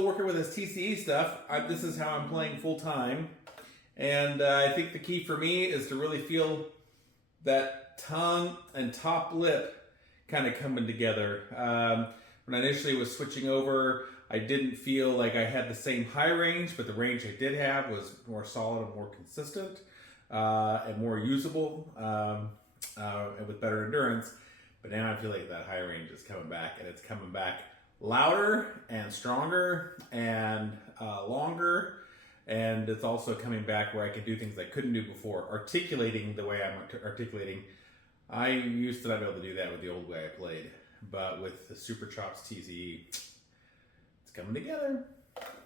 still working with this TCE stuff. This is how I'm playing full time. And I think the key for me is to really feel that tongue and top lip kind of coming together. When I initially was switching over, I didn't feel like I had the same high range, but the range I did have was more solid and more consistent and more usable and with better endurance. But now I feel like that high range is coming back, and it's coming back louder and stronger and longer. And it's also coming back where I can do things I couldn't do before. Articulating the way I'm articulating. I used to not be able to do that with the old way I played. But with the Superchops TCE, it's coming together.